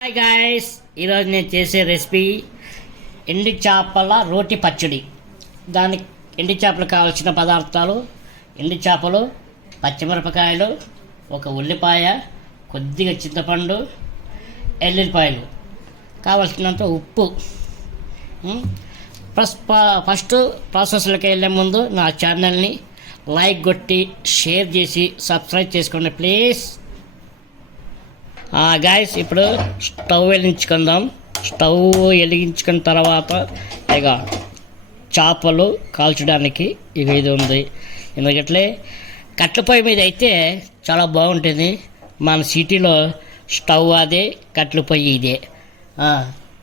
Hi guys, ఈరోజు నేను చేసే రెసిపీ ఎండి చేపల రోటి పచ్చడి. దానికి ఎండి చేపలు కావాల్సిన పదార్థాలు: ఎండి చేపలు, పచ్చిమిరపకాయలు, ఒక ఉల్లిపాయ, కొద్దిగా చింతపండు, ఎల్లుల్లిపాయలు, కావలసినంత ఉప్పు. ఫస్ట్ ప్రాసెస్లోకి వెళ్ళే ముందు నా ఛానల్ని లైక్ కొట్టి షేర్ చేసి సబ్స్క్రైబ్ చేసుకోండి ప్లీజ్. గాయస్, ఇప్పుడు స్టవ్ వెలిగించుకుందాం. స్టవ్ వెలిగించుకున్న తర్వాత ఇక చేపలు కాల్చడానికి ఇది ఉంది. ఎందుకంటే కట్టెల పొయ్యి మీద అయితే చాలా బాగుంటుంది. మన సిటీలో స్టవ్ అదే, కట్టెల పొయ్యి ఇదే.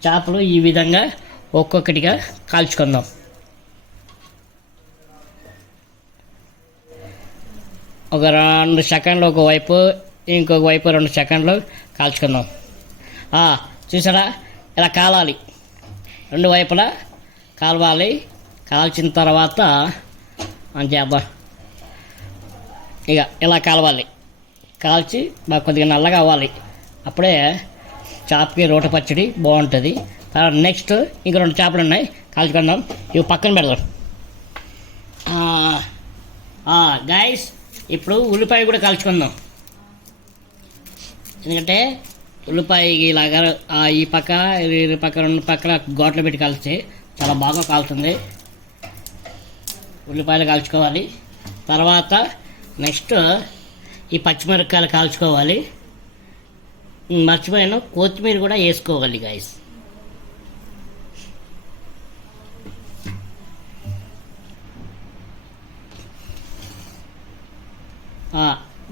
చేపలు ఈ విధంగా ఒక్కొక్కటిగా కాల్చుకుందాం. ఒక 2 సెకండ్లు ఒకవైపు, ఇంకొక వైపు 2 సెకండ్లు కాల్చుకుందాం. చూసారా, ఇలా కాలాలి, 2 వైపులా కాలవాలి. కాల్చిన తర్వాత చేద్దాం. ఇక ఇలా కాలవాలి, కాల్చి బాగా కొద్దిగా నల్లగా అవ్వాలి. అప్పుడే చేపకి రోటి పచ్చడి బాగుంటుంది. తర్వాత నెక్స్ట్ ఇంక 2 చేపలు ఉన్నాయి, కాల్చుకుందాం. ఇవి పక్కన పెడదాం. గాయస్, ఇప్పుడు ఉల్లిపాయ కూడా కాల్చుకుందాం. ఎందుకంటే ఉల్లిపాయ ఇలాగా ఈ పక్క ఈ పక్క 2 పక్కల ఘాట్లు పెట్టి కాల్చి చాలా బాగా కాలుతుంది. ఉల్లిపాయలు కాల్చుకోవాలి. తర్వాత నెక్స్ట్ ఈ పచ్చిమిరపకాయలు కాల్చుకోవాలి. మర్చిపోయాను, కొత్తిమీర కూడా వేసుకోవాలి గాయస్.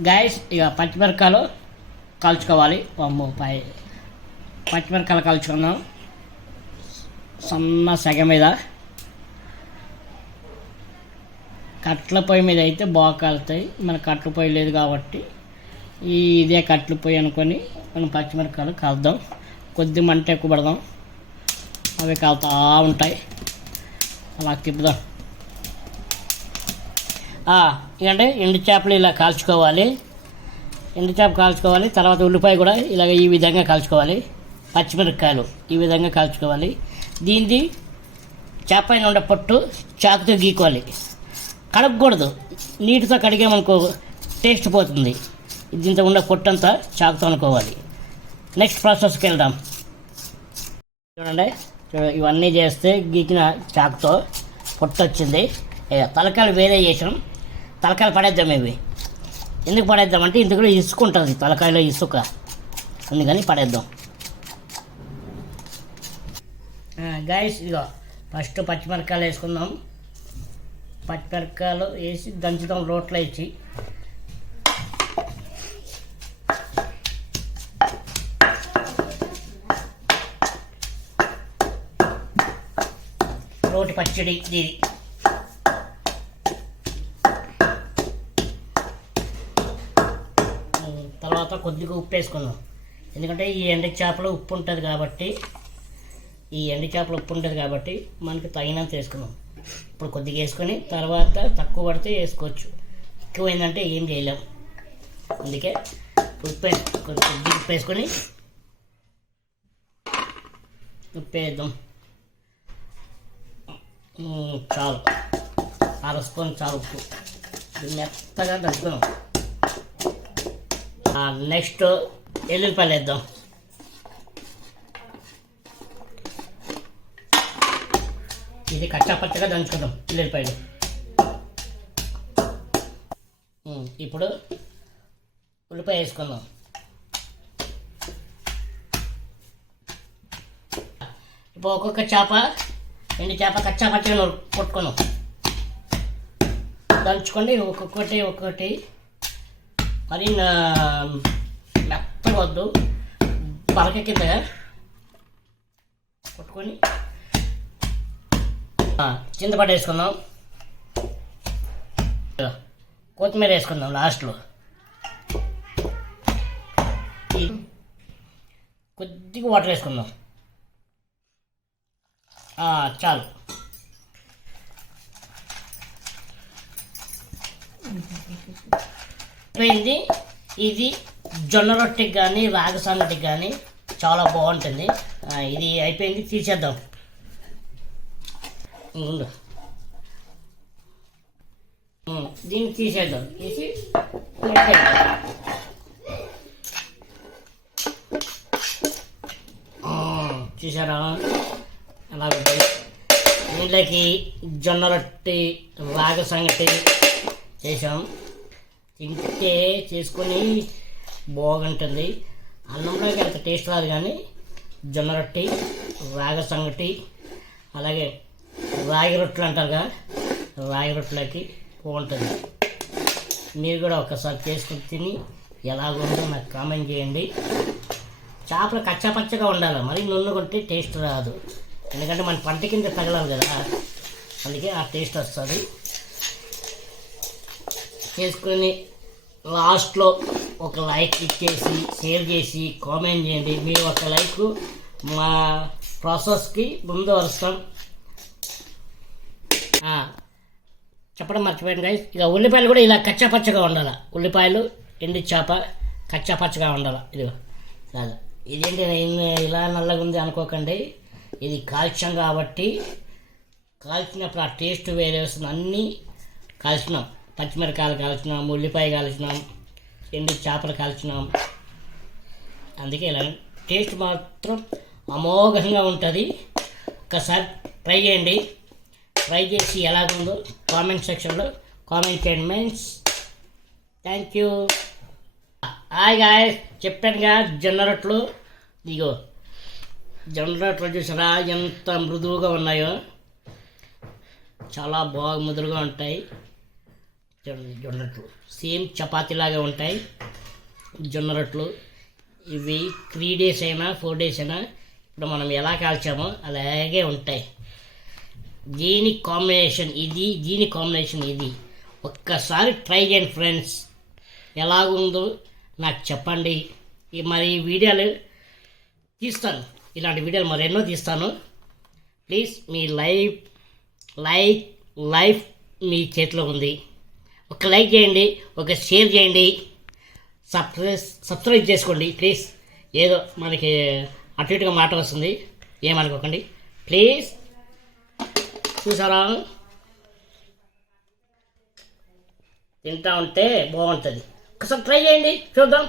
గాయస్, ఇక పచ్చిమిరపకాయలు కాల్చుకోవాలి. పచ్చిమిరపకాయలు కాల్చుకుందాం సన్న సెగ మీద. కట్ల పొయ్యి మీద అయితే బాగా కాలుతాయి. మన కట్ల పొయ్యి లేదు కాబట్టి ఇదే కట్ల పొయ్యి అనుకొని మనం పచ్చిమిరపకాయలు కాల్దాం. కొద్ది మంట ఎక్కువ పడదాం, అవి కాలుతూ ఉంటాయి. అలా తిప్పుదాం. ఇదంటే ఎండు చేపలు ఇలా కాల్చుకోవాలి. ఎండు చేప కాల్చుకోవాలి. తర్వాత ఉల్లిపాయ కూడా ఇలాగ ఈ విధంగా కాల్చుకోవాలి. పచ్చిమిరపకాయలు ఈ విధంగా కాల్చుకోవాలి. దీనిది చేప పైన ఉండే పొట్టు చాకుతో గీకోవాలి. కడగకూడదు, నీటితో కడిగామనుకో టేస్ట్ పోతుంది. దీంతో ఉండే పొట్టు అంతా చాకుతో అనుకోవాలి. నెక్స్ట్ ప్రాసెస్కి వెళ్దాం. చూడండి, ఇవన్నీ చేస్తే గీకిన చాకుతో పొట్టు వచ్చింది. తలకాయలు వేరే చేసాం. తలకాయలు పడేద్దాం. ఇవి ఎందుకు పడేద్దామంటే ఇందులో ఇసుక ఉంటుంది, తలకాయలో ఇసుక, అందుకని పడేద్దాం. గాయస్, ఇదిగో ఫస్ట్ పచ్చిమిరపకాయలు వేసుకుందాం. పచ్చిమిరపకాయలు వేసి దంచుదాం రోట్లో ఇచ్చి. రోటి పచ్చడి ఇది. తర్వాత కొద్దిగా ఉప్పు వేసుకుందాం. ఎందుకంటే ఈ ఎండు చేపలో ఉప్పు ఉంటుంది కాబట్టి మనకి తగినంత వేసుకుందాం. ఇప్పుడు కొద్దిగా వేసుకొని తర్వాత తక్కువ పడితే వేసుకోవచ్చు, ఎక్కువైందంటే ఏం చేయలేం. అందుకే కొద్దిగా ఉప్పు వేసుకొని ఉప్పు వేద్దాం. చాలు, 1/2 స్పూన్ చాలు ఉప్పు. మెత్తగా దంచుకున్నాం. నెక్స్ట్ ఎల్లుల్లిపాయలు వేద్దాం. ఇది కచ్చా పచ్చగా దంచుకుందాం ఎల్లుల్లిపాయలు. ఇప్పుడు ఉల్లిపాయ వేసుకుందాం. ఇప్పుడు ఒక్కొక్క చేప, ఎండు చేప కచ్చా పచ్చగా కొట్టుకున్నాం. దంచుకోండి ఒక్కొక్కటి. మరి మెత్తగా వద్దు, పలక కింద కొట్టుకొని చింతపండు వేసుకుందాం. కొత్తిమీర వేసుకుందాం లాస్ట్లో. కొద్దిగా వాటర్ వేసుకుందాం. చాలు. అయిపోయింది. ఇది జొన్న రొట్టెకి కానీ రాగి సంగటికి కానీ చాలా బాగుంటుంది. ఇది అయిపోయింది, తీసేద్దాం. ఉండు, దీన్ని తీసేద్దాం. తీసి ప్లేట్ వేద్దాం. చూసారా అలాగే దీంట్లోకి జొన్న రొట్టి, రాగి సంగటి చేసాం. తింటే చేసుకొని బాగుంటుంది. అన్నంలోకి అంత టేస్ట్ రాదు, కానీ జొన్న రొట్టి, రాగి సంగటి, అలాగే రాగి రొట్టెలు అంటారుగా, రాగి రొట్టెలకి బాగుంటుంది. మీరు కూడా ఒకసారి చేసుకుని తిని ఎలాగుందో నాకు కామెంట్ చేయండి. చేపలు కచ్చాపచ్చగా ఉండాలి, మరి నూనె కొట్టి టేస్ట్ రాదు. ఎందుకంటే మన పంట కింద తగలాలి కదా, అందుకే ఆ టేస్ట్ వస్తుంది. చేసుకొని లాస్ట్లో ఒక లైక్ ఇచ్చేసి షేర్ చేసి కామెంట్ చేయండి. మీ ఒక లైక్ మా ప్రాసెస్కి ముందు వస్తాం. చెప్పడం మర్చిపోయాను గైస్. ఇక ఉల్లిపాయలు కూడా ఇలా కచ్చాపచ్చగా ఉండాలి. ఉల్లిపాయలు, ఎండి చేప కచ్చాపచ్చగా ఉండాలి. ఇదిగో కాదు, ఇదేంటి ఇలా నల్లగా ఉంది అనుకోకండి. ఇది కాల్చాం కాబట్టి, కాల్చినప్పుడు ఆ టేస్ట్ వేరే వస్తుంది. అన్నీ కాల్చినాం, పచ్చిమిరకాయలు కాల్చినాం, ఉల్లిపాయ కాల్చినాం, ఎండి చేపలు కాల్చినాం. అందుకే ఇలా టేస్ట్ మాత్రం అమోఘంగా ఉంటుంది. ఒక్కసారి ట్రై చేయండి. ట్రై చేసి ఎలాగుందో కామెంట్ సెక్షన్లో కామెంట్ చేయండి మెన్స్. Thank you. హాయ్ గాయ్స్, చెప్పానుగా జొన్న రొట్టెలు. ఇగో జొన్న రొట్టెలు చూసారా ఎంత మృదువుగా ఉన్నాయో, చాలా బాగా ముదురుగా ఉంటాయి. జొన్న రొట్టెలు సేమ్ చపాతీలాగా ఉంటాయి జొన్న రొట్టెలు. ఇవి 3 days అయినా 4 days అయినా ఇప్పుడు మనం ఎలా కాల్చామో అలాగే ఉంటాయి. దీని కాంబినేషన్ ఇది, దీని కాంబినేషన్ ఇది. ఒక్కసారి ట్రై చేయండి ఫ్రెండ్స్. ఎలాగుందో నాకు చెప్పండి. మరి వీడియోలు తీస్తాను, ఇలాంటి వీడియోలు మరెన్నో తీస్తాను. ప్లీజ్ మీ లైఫ్ మీ చేతిలో ఉంది. ఒక లైక్ చేయండి, ఒక షేర్ చేయండి, సబ్స్క్రైబ్ చేసుకోండి ప్లీజ్. ఏదో మనకి అటు ఇటుగా మాట వస్తుంది, ఏమనుకోకండి ప్లీజ్. చూసారా తింటా ఉంటే బాగుంటుంది. ఒకసారి ట్రై చేయండి, చూద్దాం.